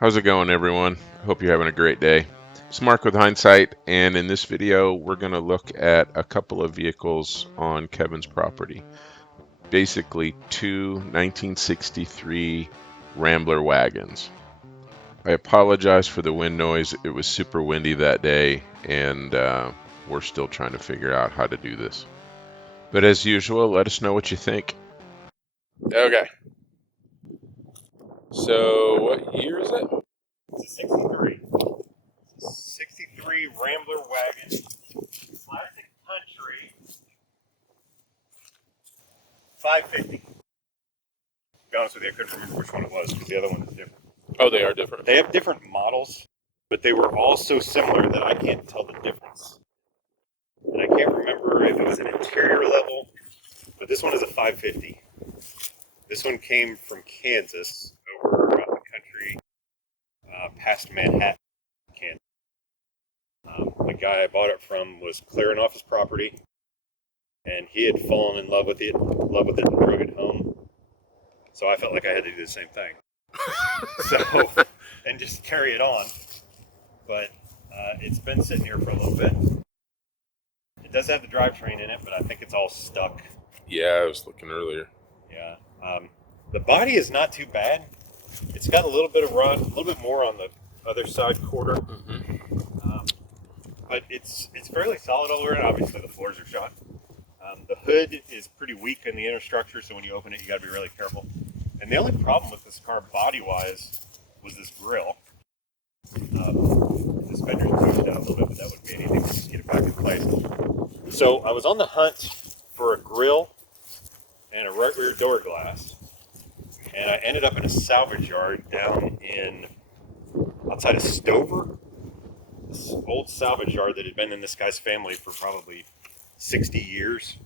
How's it going, everyone? Hope you're having a great day. It's Mark with Hindsight, and in this video, we're going to look at a couple of vehicles on Kevin's property. Basically, two 1963 Rambler wagons. I apologize for the wind noise. It was super windy that day, and we're still trying to figure out how to do this. But as usual, let us know what you think. Okay. So, what year is it? It's a 63. 63 Rambler wagon. Classic country. 550. To be honest with you, I couldn't remember which one it was because the other one is different. Oh, they are different. They have different models, but they were all so similar that I can't tell the difference. And I can't remember if it was an interior level, but this one is a 550. This one came from Kansas over out in the country past Manhattan, Kansas. The guy I bought it from was clearing off his property, and he had fallen in love with it and drug it home. So I felt like I had to do the same thing. And just carry it on. But it's been sitting here for a little bit. It does have the drivetrain in it, but I think it's all stuck. Yeah, I was looking earlier. Yeah. The body is not too bad. It's got a little bit of run, a little bit more on the other side quarter. But it's fairly solid all around. Obviously, the floors are shot. The hood is pretty weak in the inner structure, so when you open it, you got to be really careful. And the only problem with this car, body-wise, was this grille. This fender's pushed out a little bit, but that wouldn't be anything to just get it back in place. So I was on the hunt for a grille and a right rear door glass, and I ended up in a salvage yard down outside of Stover. This old salvage yard that had been in this guy's family for probably 60 years.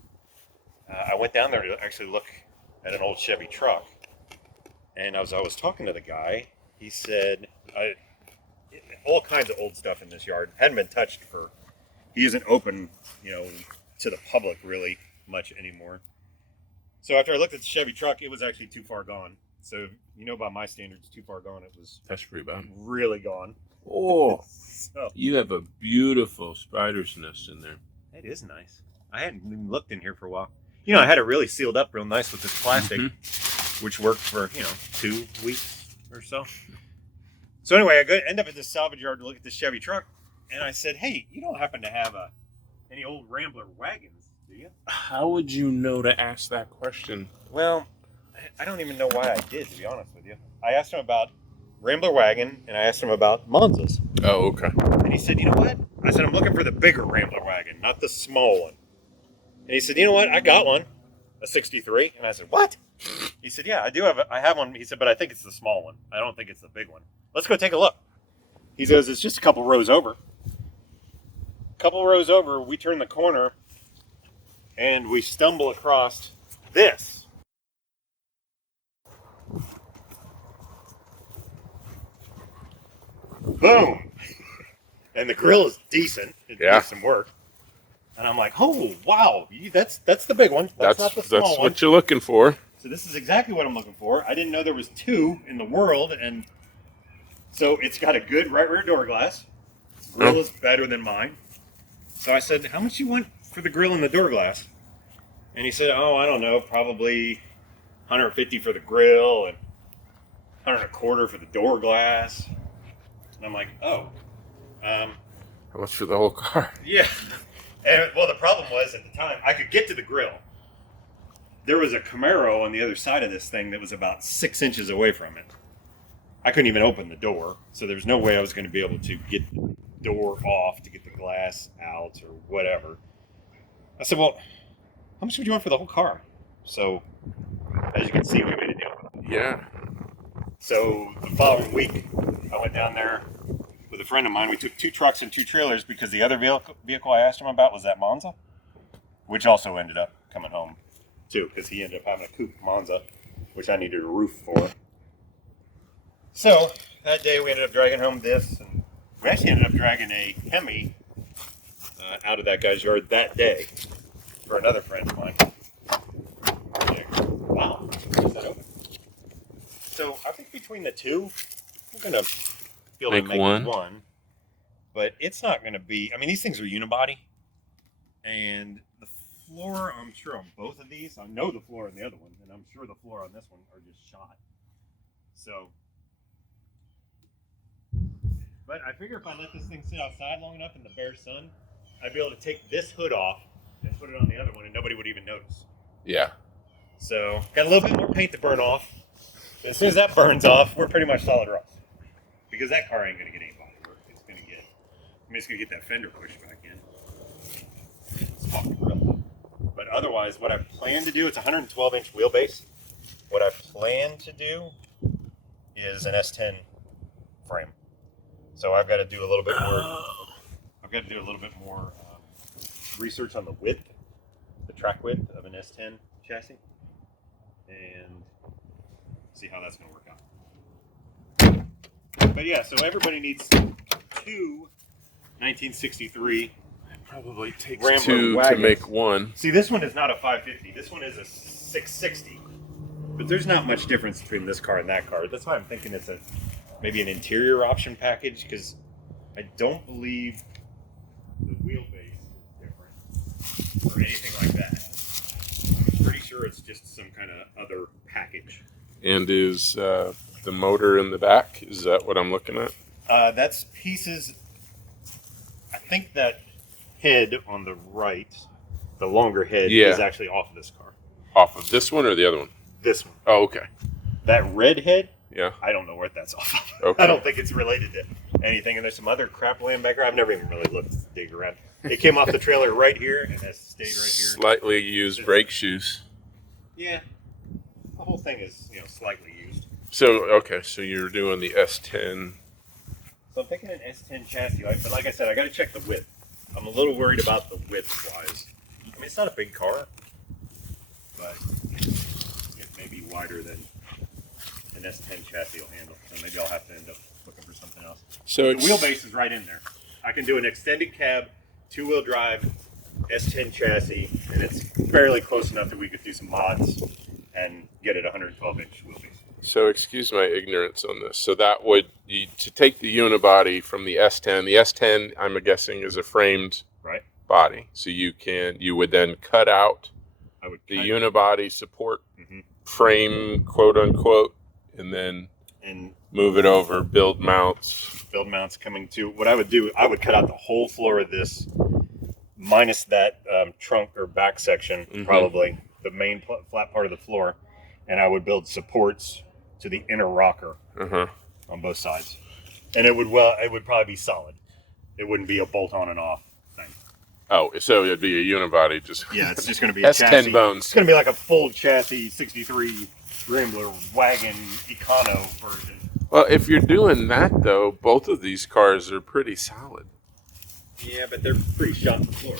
I went down there to actually look at an old Chevy truck, and as I was talking to the guy, he said, all kinds of old stuff in this yard hadn't been touched he isn't open, to the public really much anymore. So after I looked at the Chevy truck, it was actually too far gone. So, by my standards, too far gone. It was That's pretty bad. really gone. Oh, So you have a beautiful spider's nest in there. it is nice. I hadn't even looked in here for a while. I had it really sealed up real nice with this plastic, which worked for, 2 weeks or so. So anyway, I end up at this salvage yard to look at this Chevy truck, and I said, hey, you don't happen to have any old Rambler wagons, do you? How would you know to ask that question? Well, I don't even know why I did, to be honest with you. I asked him about Rambler wagon, and I asked him about Monzas. Oh, okay. And he said, you know what? I said, I'm looking for the bigger Rambler wagon, not the small one. And he said, you know what? I got one, a 63. And I said, what? He said, yeah, I have one. He said, but I think it's the small one. I don't think it's the big one. Let's go take a look. He says, it's just a couple rows over. We turn the corner, and we stumble across this. Boom! And the grill is decent. It needs some work. And I'm like, oh, wow, that's the big one. That's not the small one. That's what you're looking for. So this is exactly what I'm looking for. I didn't know there was 2 in the world, and so it's got a good right rear door glass. The grill is better than mine. So I said, how much you want for the grill and the door glass? And he said, oh, I don't know, probably 150 for the grill and 125 for the door glass. And I'm like, oh. How much for the whole car? Yeah. And, well, the problem was at the time, I could get to the grill. There was a Camaro on the other side of this thing that was about 6 inches away from it. I couldn't even open the door, so there was no way I was going to be able to get the door off to get the glass out or whatever. I said, well, how much would you want for the whole car? So, as you can see, we made a deal. Yeah. So, the following week, I went down there with a friend of mine. We took 2 trucks and 2 trailers because the other vehicle I asked him about was that Monza, which also ended up coming home too, because he ended up having a coupe Monza, which I needed a roof for. So that day we ended up dragging home this, and we actually ended up dragging a Hemi out of that guy's yard that day for another friend of mine. Wow, is that open? So I think between the two, we're gonna be able to make one, but it's not gonna be. I mean, these things are unibody, and the floor, I'm sure on both of these, I know the floor on the other one, and I'm sure the floor on this one are just shot. So, but I figure if I let this thing sit outside long enough in the bare sun, I'd be able to take this hood off and put it on the other one, and nobody would even notice. Yeah. So, got a little bit more paint to burn off. As soon as that burns off, we're pretty much solid rust. Because that car ain't going to get any body work. It's going to get, I'm just going to get that fender pushed back in. It's off the grill. But otherwise, what I plan to do, it's a 112-inch wheelbase. What I plan to do is an S10 frame. So I've got to do a little bit more. I've got to do a little bit more research on the width, the track width of an S10 chassis, and see how that's going to work out. But yeah, so everybody needs two 1963. It probably takes Rambler two Wagons to make one. See, this one is not a 550. This one is a 660. But there's not much difference between this car and that car. That's why I'm thinking it's maybe an interior option package, because I don't believe the wheelbase is different or anything like that. I'm pretty sure it's just some kind of other package. And is the motor in the back? Is that what I'm looking at? That's pieces. I think that head on the right, the longer head, is actually off of this car. Off of this one or the other one? This one. Oh, okay. That red head, Yeah. I don't know where that's off of. Okay. I don't think it's related to anything. And there's some other crap laying back there. I've never even really looked, dig around. It came off the trailer right here and has stayed right here. Slightly used brake shoes. Yeah. The whole thing is, slightly used. So, okay, so you're doing the S10. So I'm thinking an S10 chassis, but like I said, I got to check the width. I'm a little worried about the width wise. I mean, it's not a big car, but it may be wider than an S10 chassis will handle. So maybe I'll have to end up looking for something else. So The wheelbase is right in there. I can do an extended cab, two-wheel drive, S10 chassis, and it's fairly close enough that we could do some mods and get it a 112-inch wheelbase. So excuse my ignorance on this. So that would, to take the unibody from the S10, I'm guessing is a framed body. So you would then cut out the unibody support frame, quote unquote, and then move it over, build mounts. Build mounts coming to, what I would do, I would cut out the whole floor of this, minus that trunk or back section, probably, the main flat part of the floor, and I would build supports to the inner rocker on both sides, and it would probably be solid. It wouldn't be a bolt on and off thing. Oh, so it'd be a unibody, just it's just going to be a S10 chassis. bones. It's going to be like a full chassis 63 Rambler Wagon Econo version. Well, if you're doing that though, both of these cars are pretty solid. Yeah, but they're pretty shot in the floor.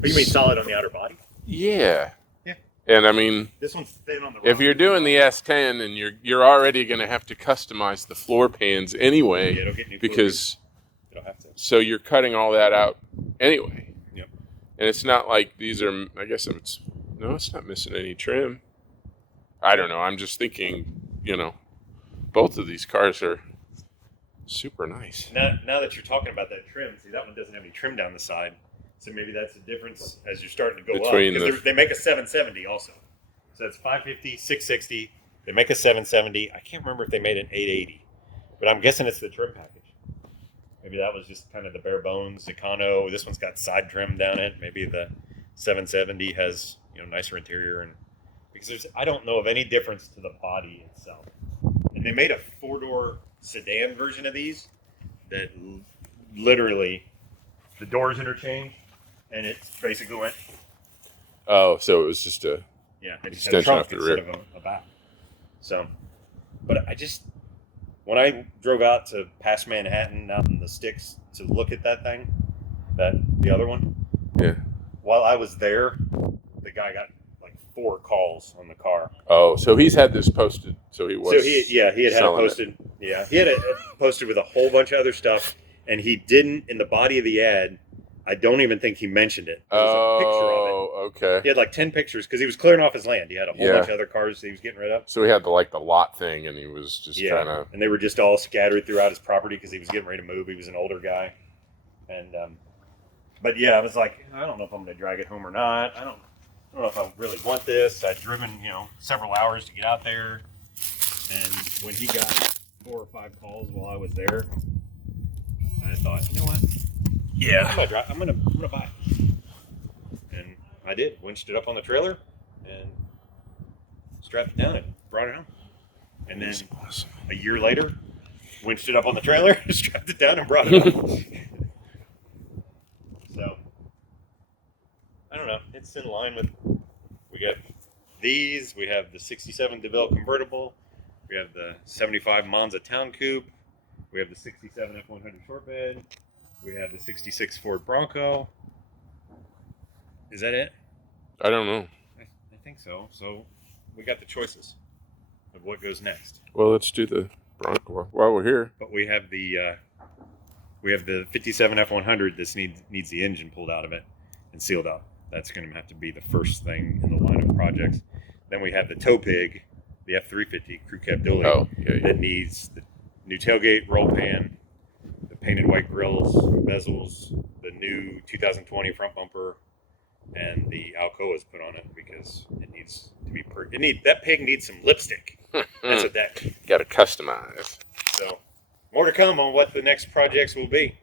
But you mean solid on the outer body? Yeah. Yeah. And I mean, This one's thin on the if you're doing the S10 and you're already going to have to customize the floor pans anyway, it'll get new because you don't have to. so you're cutting all that out anyway. Yep. And it's not like these are, I guess it's not missing any trim. I don't know. I'm just thinking, both of these cars are super nice. Now that you're talking about that trim, see, that one doesn't have any trim down the side. So maybe that's the difference as you're starting to go Between up. Because they make a 770 also. So it's 550, 660. They make a 770. I can't remember if they made an 880. But I'm guessing it's the trim package. Maybe that was just kind of the bare bones Econo. This one's got side trim down it. Maybe the 770 has nicer interior, and because I don't know of any difference to the body itself. And they made a 4-door sedan version of these that literally the doors interchange, and it basically went. Oh, so it was just a extension off the rear instead of a back. So, but when I drove out to past Manhattan out in the sticks to look at that thing, the other one. Yeah. While I was there, the guy got like 4 calls on the car. Oh, so he's had this posted. So he was. So he had it posted. Yeah, he had it posted with a whole bunch of other stuff, and he didn't in the body of the ad. I don't even think he mentioned it. There was a picture of it. okay. He had like 10 pictures because he was clearing off his land. He had a whole bunch of other cars he was getting rid of. So he had the lot thing, and he was just kind of. And they were just all scattered throughout his property because he was getting ready to move. He was an older guy, and but yeah, I was like, I don't know if I'm going to drag it home or not. I don't know if I really want this. I'd driven several hours to get out there, and when he got 4 or 5 calls while I was there, I thought, you know what? Yeah, I'm gonna buy it. And I did. Winched it up on the trailer and strapped it down and brought it home. And then a year later, winched it up on the trailer, strapped it down and brought it home. So, I don't know. It's in line with, we got these. We have the 67 DeVille convertible. We have the 75 Monza Town Coupe. We have the 67 F100 short bed. We have the 66 Ford Bronco. Is that it? I don't know. I think so. So we got the choices of what goes next. Well, let's do the Bronco while we're here. But we have the 57 F100 that needs the engine pulled out of it and sealed up. That's going to have to be the first thing in the line of projects. Then we have the tow pig, the F350 crew cab dually that needs the new tailgate, roll pan, the painted white grills, bezels, the new 2020 front bumper, and the Alcoas put on it because it needs to be that pig needs some lipstick. That's what that. Got to customize. So, more to come on what the next projects will be.